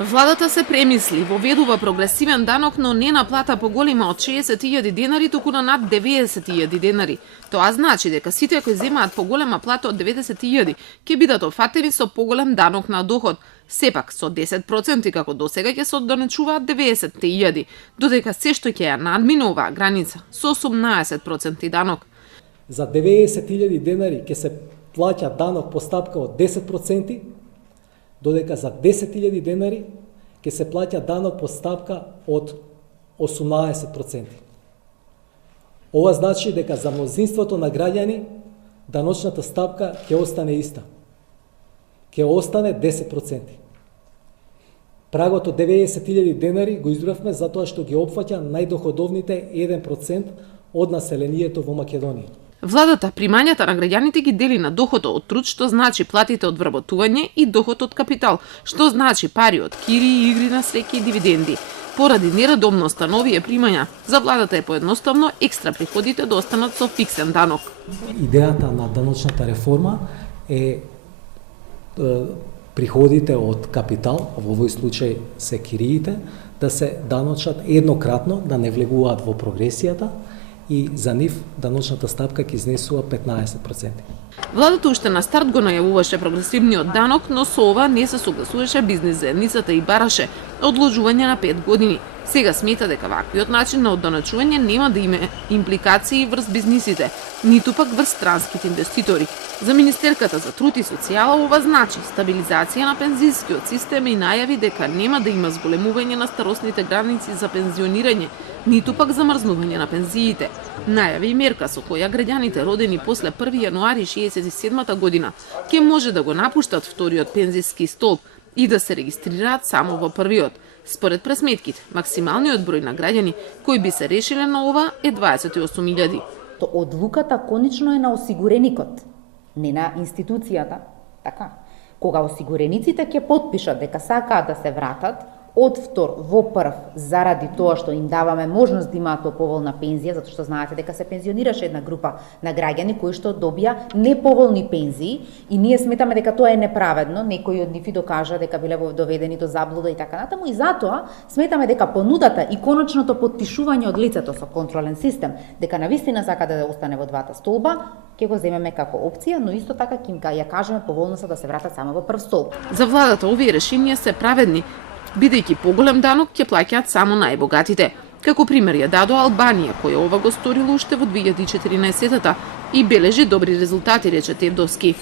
Владата се премисли, воведува прогресивен данок, но не на плата поголема од 60.000 денари, туку на над 90.000 денари. Тоа значи дека сите кои земаат поголема плата од 90.000 ќе бидат опфатени со поголем данок на доход, сепак со 10% како досега ќе се оддонечуваат 90.000, додека се што ќе ја надмине оваа граница со 18% данок. За 90.000 денари ќе се плаќа данок по стапка од 10%, додека за 10.000 денари ќе се плаќа данок по стапка од 18%. Ова значи дека за мнозинството на граѓани даночната стапка ќе остане иста. Ќе остане 10%. Прагот од 90.000 денари го избравме затоа што ги опфаќа најдоходовните 1% од населението во Македонија. Владата примањата на граѓаните ги дели на доходот од труд, што значи платите од вработување, и доход од капитал, што значи пари од кири, игри на среќа и дивиденди. Поради нередовноста на овие примања, за владата е поедноставно екстра приходите да останат со фиксен данок. Идејата на даночната реформа е приходите од капитал, во овој случај се кириите, да се даночат еднократно, да не влегуваат во прогресијата, и за нив даночната стапка ќе изнесува 15%. Владата уште на старт го најавуваше прогресивниот данок, но со ова не се согласуваше бизнис заедницата и бараше одложување на 5 години. Сега смета дека ваквиот начин на оддоначување нема да има импликации врз бизнисите, ниту пак врз странските инвеститори. За министерката за труд и социјала ова значи стабилизација на пензискиот систем и најави дека нема да има зголемување на старосните граници за пензионирање, ниту пак замрзнување на пензиите. Најави и мерка со која граѓаните родени после 1 јануари 67 година ќе може да го напуштат вториот пензиски столб и да се регистрираат само во првиот. Според пресметките, максималниот број на граѓани кои би се решиле на ова е 28.000. Одлуката конечно е на осигуреникот, не на институцијата, така. Кога осигурениците ќе потпишат дека сакаат да се вратат од втор во прв заради тоа што им даваме можност да имаат поповолна пензија, затоа што знаете дека се пензионираше една група на граѓани кои што добија неповолни пензии и ние сметаме дека тоа е неправедно, некои од нив и докажа дека биле доведени до заблуда и така натаму, и затоа сметаме дека понудата и конечното потпишување од лицето со контролен систем дека навистина сака да остане во двата столба, ќе го земеме како опција, но исто така ќе ја кажеме поволноста да се вратат само во прв столб. За владата овие решенија се праведни, бидејќи поголем данок ќе плаќаат само најбогатите. Како пример ја дадо Албанија, која ова го сторила уште во 2014 и бележи добри резултати, рече Тевдовски.